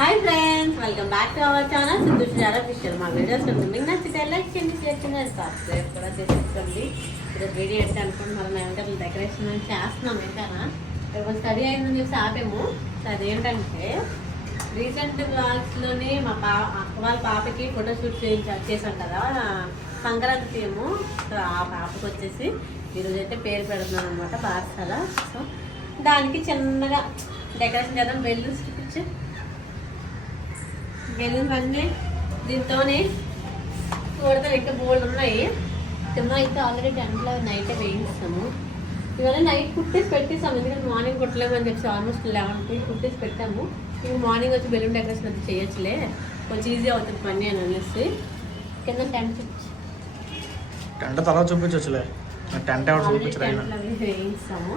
Hi friends welcome back to our channel Siddhu Zara ఫిషర్ మా videos ఉంటుంది మీకు నచ్చితే లైక్ చేయండి షేర్ చేయండి సబ్స్క్రైబ్ కూడా చేసేసుకోండి. ఈరోజు వీడియో ఎట్లా అనుకోండి మనం వెంకటలు డెకరేషన్ అని చేస్తున్నాం ఏంటన్నా కొంచెం స్టడీ అయిందని చెప్పి ఆపేము. సో అదేంటంటే రీసెంట్ బ్లాగ్స్లోనే మా పా అక్క వాళ్ళ పాపకి ఫోటోషూట్ చేయించా చేసాం కదా సంక్రాంతి ఏమో. సో ఆ పాపకి వచ్చేసి ఈరోజు అయితే పేరు పెడుతున్నాను అనమాట పాఠశాల. సో దానికి చిన్నగా డెకరేషన్ చేద్దాం. బెల్లూన్స్ చూపించి. బెలూన్స్ అన్నీ దీంతోనే చూడతాం ఇంకా బోల్డ్ ఉన్నాయి. కింద అయితే ఆల్రెడీ టెంట్లో నైట్ వేయిస్తాము ఇవాళ నైట్ కుట్టేసి పెట్టేసాము ఎందుకంటే మార్నింగ్ కుట్టలేమని చెప్పి ఆల్మోస్ట్ లెవెన్కి కుట్టేసి పెట్టాము. ఇంక మార్నింగ్ వచ్చి బెలూన్ డెకరేషన్ అది చేయొచ్చులే. కొంచెం ఈజీ అవుతుంది పని అని అనేసి. కింద టెంట్ టెంట్ తర్వాత చూపించవచ్చులే టెంట్ వేయిస్తాము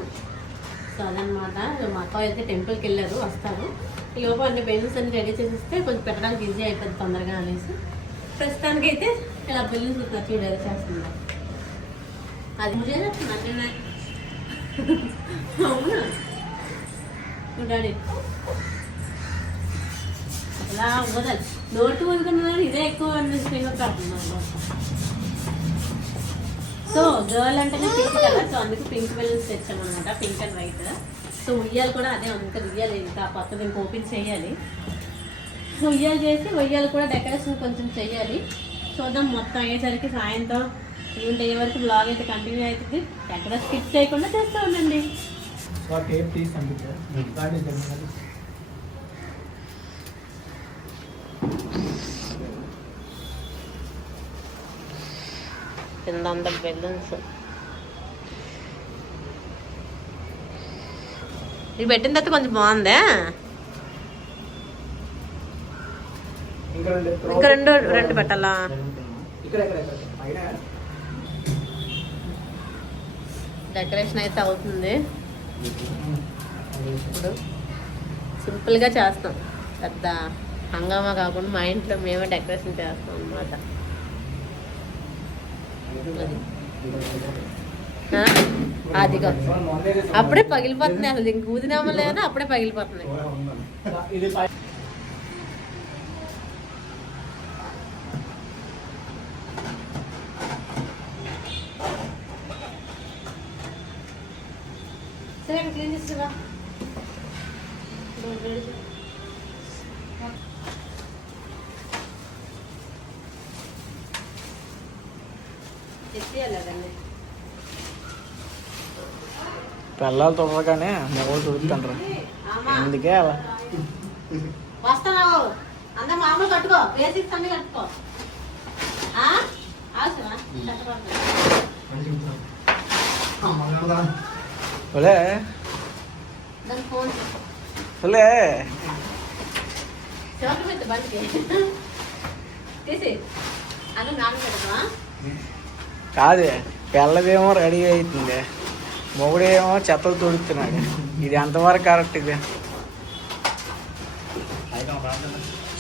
సో అదనమాట మా అక్క అయితే టెంపుల్కి వెళ్ళారు వస్తారు. ఈ లోపు అన్ని బెలూన్స్ అన్ని రెడీ చేసిస్తే కొంచెం పెట్టడానికి ఈజీ అయిపోతుంది తొందరగా అనేసి. ప్రస్తుతానికి అయితే ఇలా బెలూన్స్ ఖర్చు రెడీ చేస్తున్నారు అది నువ్వు అవునా? నువ్వు అలా వదలు. నోటు వదుకున్నాను ఇదే ఎక్కువ అనిపిస్తుంది పడుతున్నాను సో గర్ల్ అంటేనే పింక్ కలర్ సో అందుకు పింక్ బెలూన్స్ తెచ్చామన్నమాట. పింక్ అండ్ వైట్ సో ఉయ్యాలు కూడా అదే ఇంకా ఉయ్యాలి ఇంకా కొత్తది ఇంకా ఓపెన్ చేయాలి. సో ఉయ్యాలు చేసి ఉయ్యాలు కూడా డెకరేషన్ కొంచెం చేయాలి. చూద్దాం మొత్తం అయ్యేసరికి సాయంత్రం ఈవెంట్ అయ్యే వరకు బ్లాగ్ అయితే కంటిన్యూ అవుతుంది. ఎక్కడ స్కిప్ చేయకుండా చేస్తూ ఉండండి. పంపించారు కింద అంత బెలూన్స్ ఇది పెట్టిన తర్వాత కొంచెం బాగుందా? ఇంకా రెండు రెండు పెట్టాలా? డెకరేషన్ అయితే అవుతుంది. ఇప్పుడు సింపుల్గా చేస్తాం. పెద్ద హంగామా కాకుండా మా ఇంట్లో మేమే డెకరేషన్ చేస్తాం ఆ? అదిగో. అప్పుడే పగిలిపోతున్నాయి అసలు. ఇంక ఊదినామా లేదా అప్పుడే పగిలిపోతున్నాయి. బేసిక్స్ అన్ని కట్టుకో. ఆ? అవసరమా? కట్టబడుతుంది ఒలే. ఒలే. కాదు పిల్లదేమో రెడీ అవుతుంది. మొగుడేమో చెత్తలు తోడుతున్నాడు ఇది ఎంతవరకు కరెక్ట్ ఇది?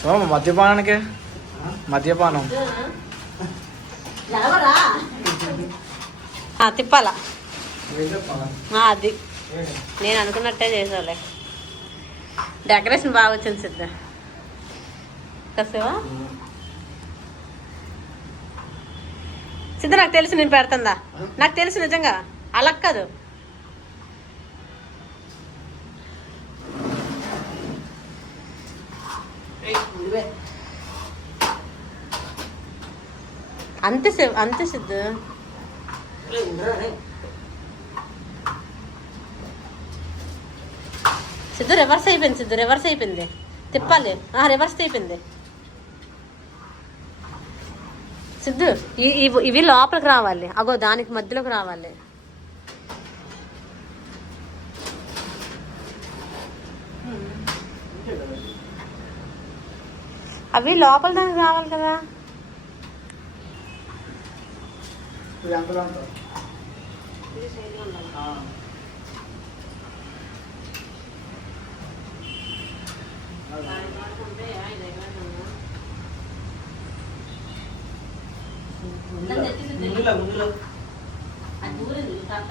సో మద్యపానానికి? మద్యపానం. తిప్పాల? తిప్పాలా అది. నేను అనుకున్నట్టే చేసావులే డెకరేషన్ బాగా వచ్చింది సిద్ధ. కసేవా? సిద్ధ నాకు తెలుసు నేను పెడుతుందా? నాకు తెలుసు నిజంగా. అలా కాదు. అంతే అంత అంతే సిద్ధు. సిద్ధు రివర్స్ అయిపోయింది సిద్ధు రివర్స్ అయిపోయింది. తిప్పాలి. ఆ, రివర్స్ అయిపోయింది. సిద్ధు ఇవి- ఇవి లోపలికి రావాలి. అగో దానికి మధ్యలోకి రావాలి. అవి లోపల దానికి రావాలి కదా.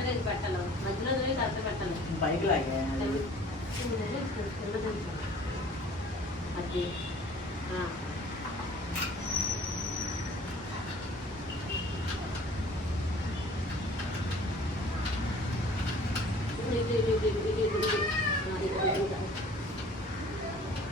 ఇది పెట్టాలి మధ్యలో దూరం కరెక్ట్ పెట్టాలి బైక్ లాగే అది అది ఆ. ఇది, ఇది, ఇది, ఇది, ఇది, ఇది. ఆ, ఇది, ఇది, ఇది.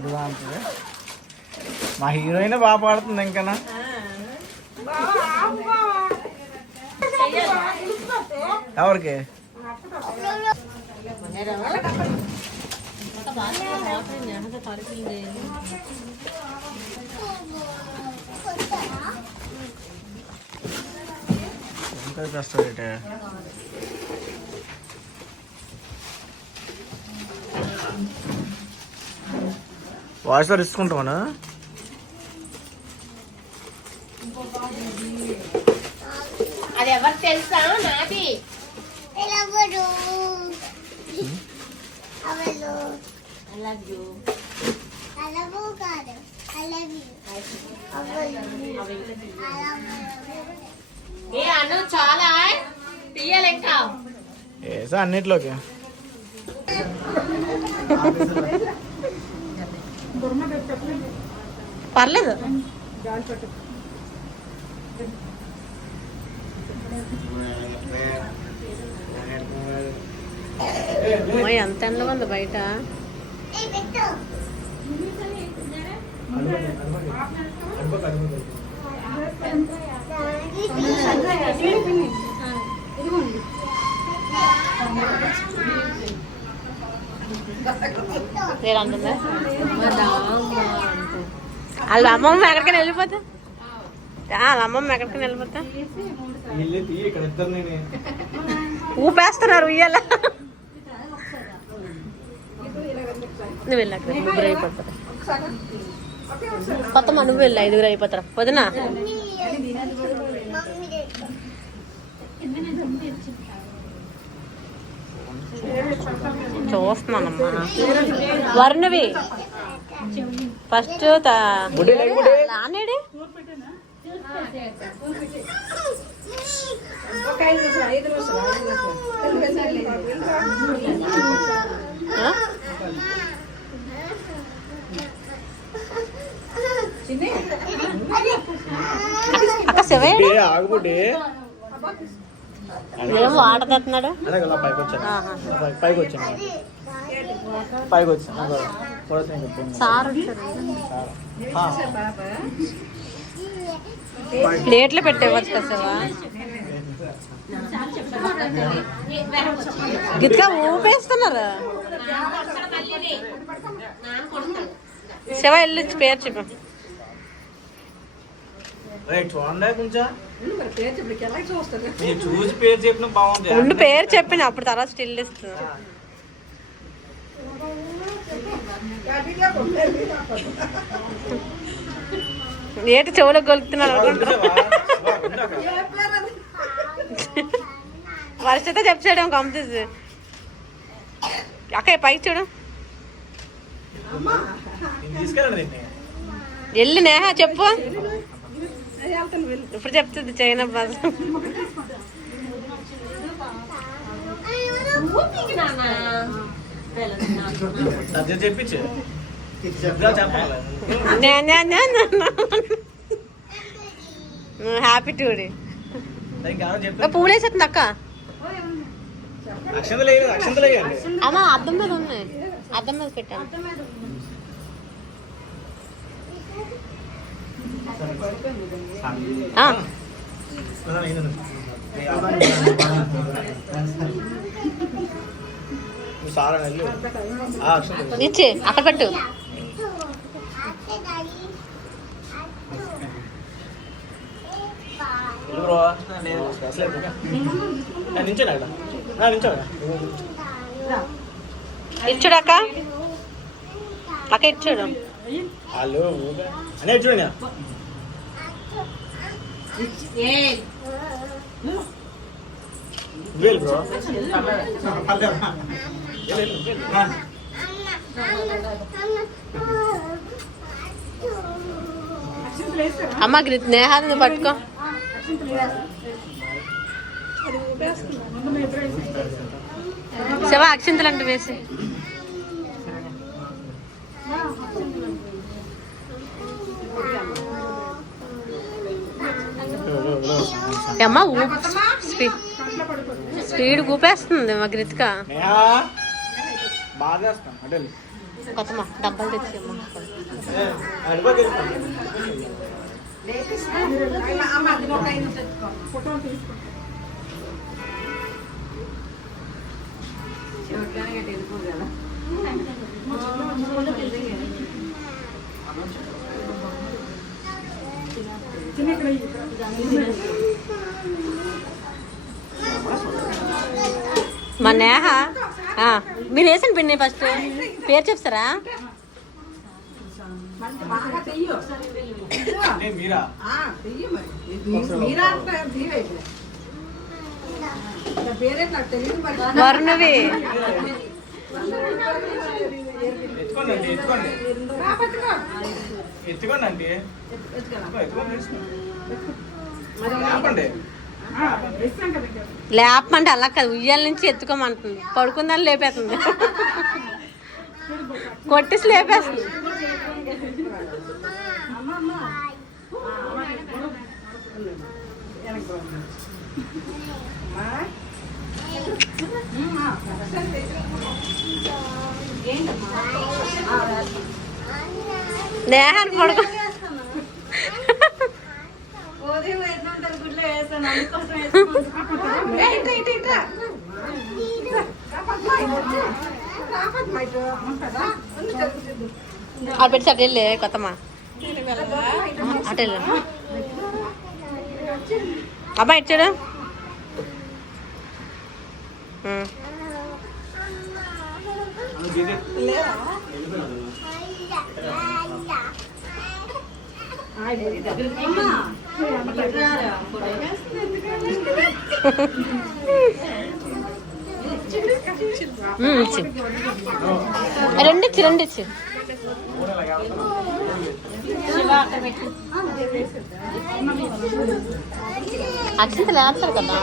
అది బాగుంటుంది మా హీరోయిన్ బాగా పాడుతుంది ఇంకనా ఎవరికి ఏం కలిపేస్తాడు ఇటే వాయిస్ ఇసుకుంటామా అది ఎవరు తెలుసా? నాది. ఎవరు ఎవరు ఐ లవ్ యూ అలవు కాదు. అలవి. ఏ అను చాలా తీయాలి ఇంకా వేసా అన్నిట్లోకి? పర్లేదు. ఎంత ఎండగా ఉంది బయట? పెట్టు నేను అంటుందా వాళ్ళ అమ్మమ్మ ఎక్కడికైనా వెళ్ళిపోతా ఆ, వాళ్ళ అమ్మమ్మ ఎక్కడికైనా వెళ్ళిపోతా ఇక్కడ ఇద్దరు ఊపేస్తున్నారు ఉయ్యాల నువ్వు వెళ్ళాక ముగ్గురు అయిపోతారు కొత్త మా నువ్వు వెళ్ళి ఐదుగురు అయిపోతారు వదినా చూస్తున్నానమ్మా వరుణవి ఫస్ట్. నానేడి? అక్క శివయ్య ఆగుబుడ్డి వాటర్ తెస్తున్నాడు పైకి వచ్చాను. పైకి వచ్చాను. ప్లేట్లు పెట్టేవచ్చు కదా గిట్గా ఊపేస్తున్నారు. శివ వెళ్ళి పేరు చెప్పు. చూడండి కొంచెం. మీరు చూసి పేరు చెప్పిన బాగుంది. ముందు పేరు చెప్పిన అప్పుడు తర్వాత స్టిల్ ఇస్తుంది ఏంటి చెవులో గొలుపుతున్నాడు అనుకుంటా వర్షతో చెప్పాడు కంప్లీట్ అక్క పైకి చూడు. వెళ్ళి నేహ చెప్పు. ఇప్పుడు చెప్తుంది చైనా బాధ హ్యాపీ టూడి ఇంకా ఎవరో చెప్పారు పూలు వేసేస్తుంది అక్క. అమ్మా అద్దం మీద ఉన్నాయి. అద్దం మీద పెట్టాను ఆ, ఇప్పుడు సార్ అని వెళ్ళి ఆ, అక్షంతలు. ఇచ్చి అక్కడ పెట్టు అత్తే డాడీ అత్తు వెళ్ళు బ్రో నేను అసలే నేను నించోనా ఇక్కడ నా నించోనా ఇచ్చుడు అక్క అక్క ఇచ్చుడు హలో ఊగా అనే చూడండి వేలు బ్రో వెళ్ళు, వెళ్ళు, వెళ్ళు. అమ్మ నేహాన్ని పట్టుకో శివ అక్షింతలు అంటే వేసి Thank you. స్పీ- స్పీడ్ ఊపేస్తుంది మా వెళ్ళు. కొత్తమ్మ డబ్బాలు తెచ్చి ఏ, అడిపోతే మా నేహ మీరు వేసిన పిండి ఫస్ట్. పేరు చెప్తారా? అంటే మీరా వరుణవి ఎత్తుకోండి. లేపమంటే అలా కాదు ఉయ్యాల నుంచి ఎత్తుకోమంటుంది. పడుకుందని లేపేస్తుంది. కొట్టేసి లేపేస్తుంది. నేహాన్ని పడుకో అటు పెట్టి అటు వెళ్ళే కొత్తమ్మ అటు వెళ్ళు అబ్బా ఇచ్చాడు ఇచ్చి రెండు ఇచ్చి రెండు ఇచ్చి అక్షంత లేస్తారు కదా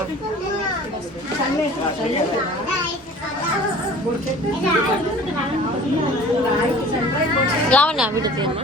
రావన్నా విడుతుంది అమ్మా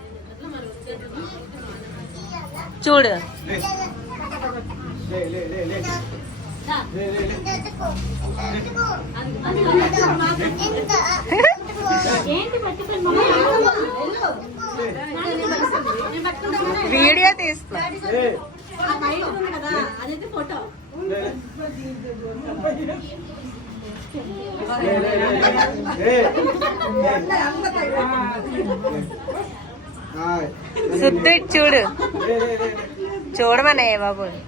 చూడు వీడియో అదైతే ఫోటో సుద్దు చూడు. చూడమనే బాబు లే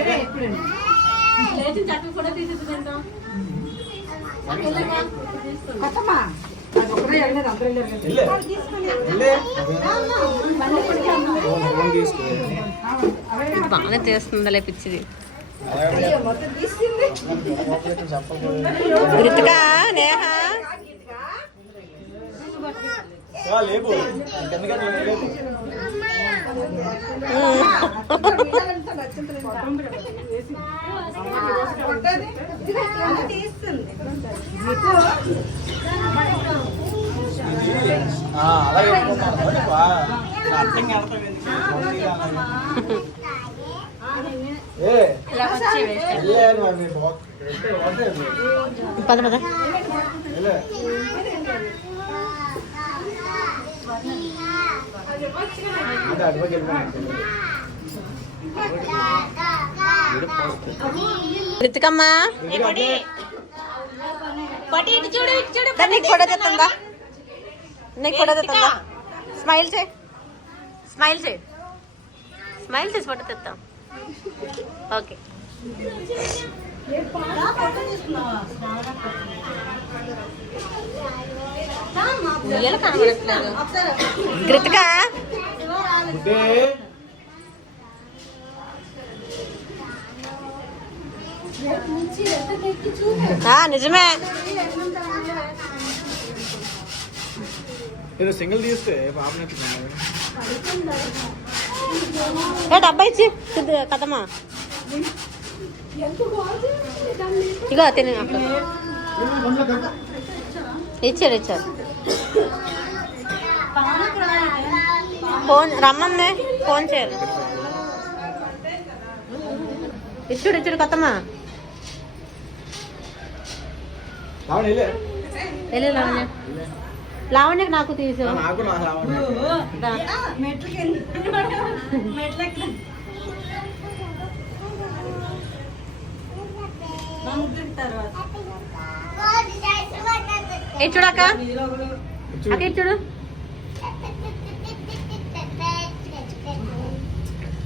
లే బాగా తీస్తుందిలే పిచ్చిది కృతిక నేహ లేపు పద పద దా, నీకు ఫోటో తెస్తుందా? నీకు ఫోటో తెస్తుందా? స్మైల్ చేయి. స్మైల్ చేయి. స్మైల్ చేసి ఫోటో తెస్తాం. ఓకే. ఉయ్యాల కనబడట్లేదు కృతిక బుడ్డే. ఆ, నిజమే నేను సింగిల్ తీస్తే పాప నచ్చింది ఏ డబ్బా ఇచ్చి కుద్ది- కదమ్మా ఇగో తిని అక్కడ ఇచ్చాడు ఇచ్చాడు ఫోన్ రమ్మంది ఫోన్ చేయాలి. ఇచ్చుడు ఇచ్చుడు లావణ్య లావణ్యకి నాకు తీసు. నాకు దా. ఇచ్చుడు అక్క ఇచ్చుడు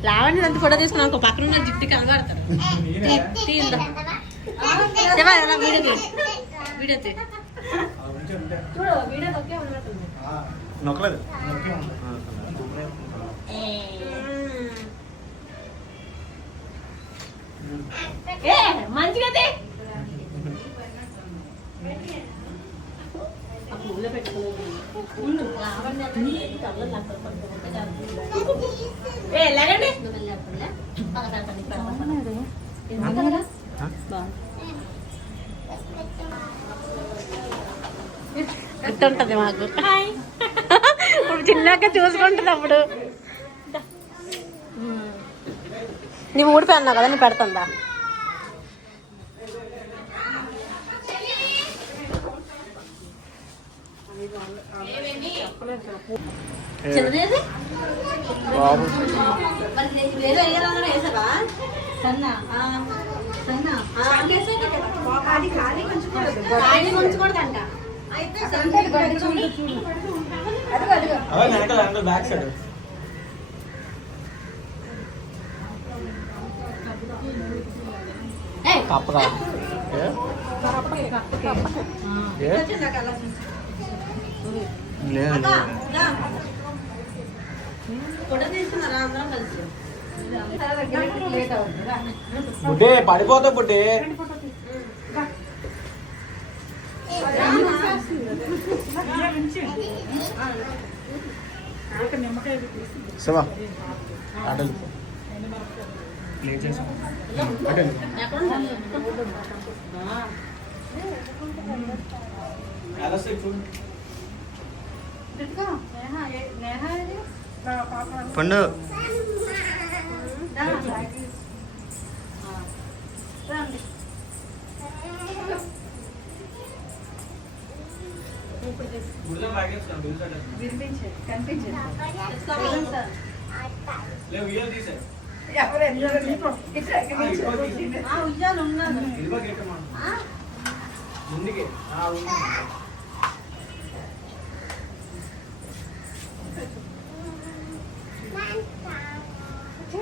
లావణ్య అంత ఫోటో తీసుకున్నాం ఒక పక్కన ఉన్న తీయందా శివ గుర్తుంటది మాకు. ఇప్పుడు చిన్నాక చూసుకుంటుంది అప్పుడు. నీవు ఊడిపోయి అన్నావు కదా నేను పెడుతుందా అందరూ బ్యాక్ సైడ్. కప్పగా ఏ? లేదు బుడ్డే పడిపోతావు బుడ్డే. శివా అటలు అటలు? పండు. ఆ, ఉయ్యాలు ఉన్నాను. ముందుకే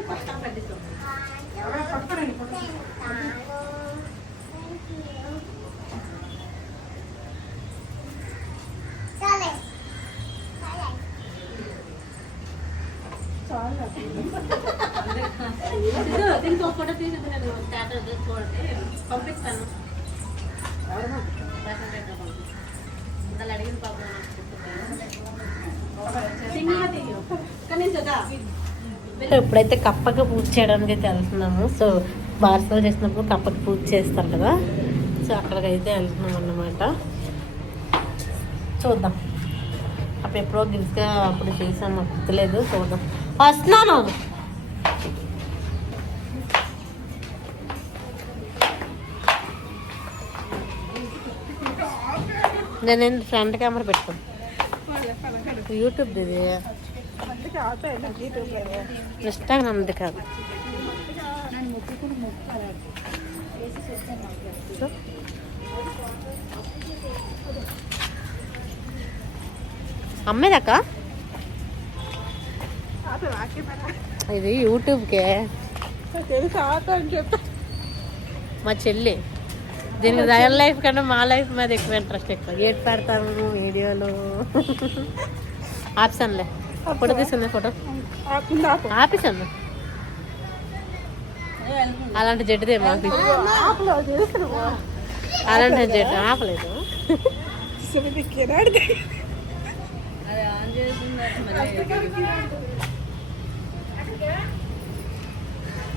పక్కన పెట్టేసాం. Dale. Dale. సిద్ధు, దీనికి ఒక ఫోటో తీసి నేను స్టాటస్ చూడండి పంపిస్తాను రేషన్ కార్డు పంపిస్తాను. ఇంతలో అడిగిన పాపం నాకు గుర్తులేదు. సింగిల్గా తీయు. కానీ సుధా, ఇప్పుడైతే కప్పకి పూజ చేయడానికి అయితే వెళ్తున్నాము సో పార్సల్ చేసినప్పుడు కప్పకి పూజ చేస్తారు కదా సో అక్కడికైతే వెళ్తున్నాం అన్నమాట. చూద్దాం. అప్పుడు ఎప్పుడో గిఫ్ట్గా అప్పుడు చేసాం నాకు గుర్తులేదు. చూద్దాం. వస్తున్నాను నేను ఫ్రంట్ కెమెరా పెట్టుకోను? యూట్యూబ్ ఇది. ఇది కాదు. సో, అమ్మేదక్క ఇది యూట్యూబ్కే. మా చెల్లి. దీనికి రియల్ లైఫ్ కన్నా మా లైఫ్ మీద ఎక్కువ ఇంట్రెస్ట్ ఎక్కువ. ఏడు పెడతాము వీడియోలు? ఆప్షన్లే ఫోటో తీసుకుంది ఫోటో. ఆపేసాను అలాంటి జడ్డుదే మాకు అలాంటి జడ్డు ఆపలేదు.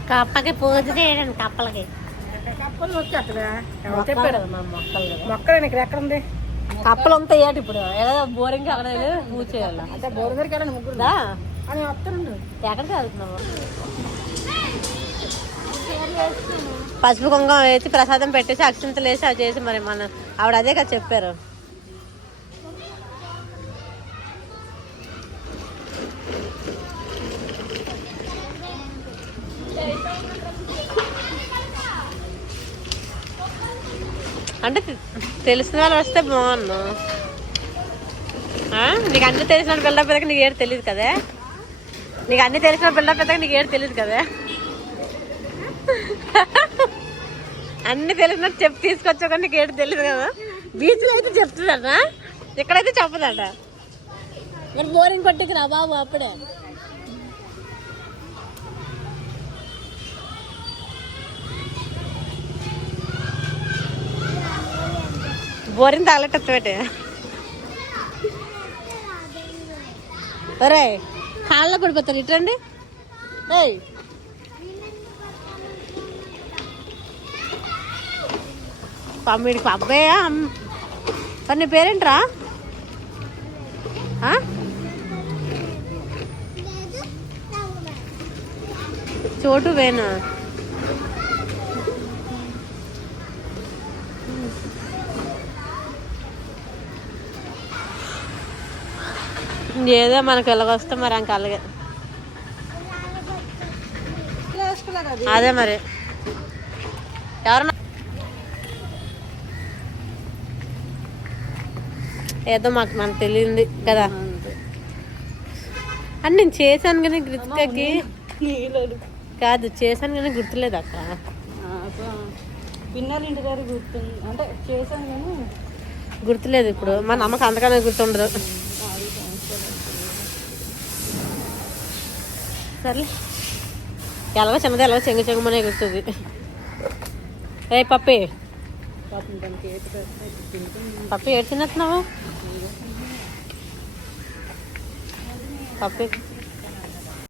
కప్పకి పూజ చేయడానికి కప్పలకి. చెప్పాడు మా మొక్కలు కదా. మొక్కలు ఇక్కడ ఎక్కడ ఉంది? కప్పలు అంతా ఏటి ఇప్పుడు? ఏదో బోరింగ్ వెళ్ళి పూజ చేయాలి? అంటే బోరు దగ్గరికి వెళ్ళండి ముగ్గురు అని వస్తానండి. ఎక్కడికి వెళ్తున్నావు పసుపు కుంకుమ వేసి ప్రసాదం పెట్టేసి అక్షింతలు వేసి అవి చేసి మరి మన ఆవిడ అదే కదా చెప్పారు. అంటే తెలిసిన వాళ్ళు వస్తే బాగున్నా. నీకు అన్ని తెలిసిన బిల్డప్ పెద్దగా నీకు ఏడు తెలియదు కదా? నీకు అన్ని తెలిసిన బిల్డప్ పెద్దగా నీకు ఏడు తెలియదు కదా? అన్ని తెలిసినట్టు చెప్పు తీసుకొచ్చా కానీ నీకు ఏడు తెలియదు కదా? బీచ్లో అయితే చెప్తుందట. ఇక్కడైతే చెప్పదట. మరి బోరింగ్ కొట్టుకురా బాబు అప్పుడు. బోరింగ్ తాగలెట్టేస్తే ఒరే కాళ్ళ పడిపోతారు ఇటండి ఏయ్. పమ్మిడికి అబ్బాయా అమ్- నీ పేరేంట్రా? చోటు వేనా ఏదో మనకు ఎలాగొస్తే మరి ఇంక అలాగే. అదే మరి. ఎవరన్నా ఏదో మాకు మనకు తెలియంది కదా. అని నేను చేశాను కానీ కృతికకి కాదు చేశాను కానీ గుర్తులేదు అక్క. పిన్నలు ఇంటి దగ్గర గుర్తుంది. అంటే చేశాను కానీ గుర్తులేదు ఇప్పుడు. మా నమ్మకం అంతకన్నా గుర్తుండదు. సర్లే. ఎలాగో చిన్నది ఎలాగో చెంగు చెంగుమనే ఎగురుతుంది. ఏ పప్పి. పప్పి ఏడు తిన్నట్టున్నావు పప్పి.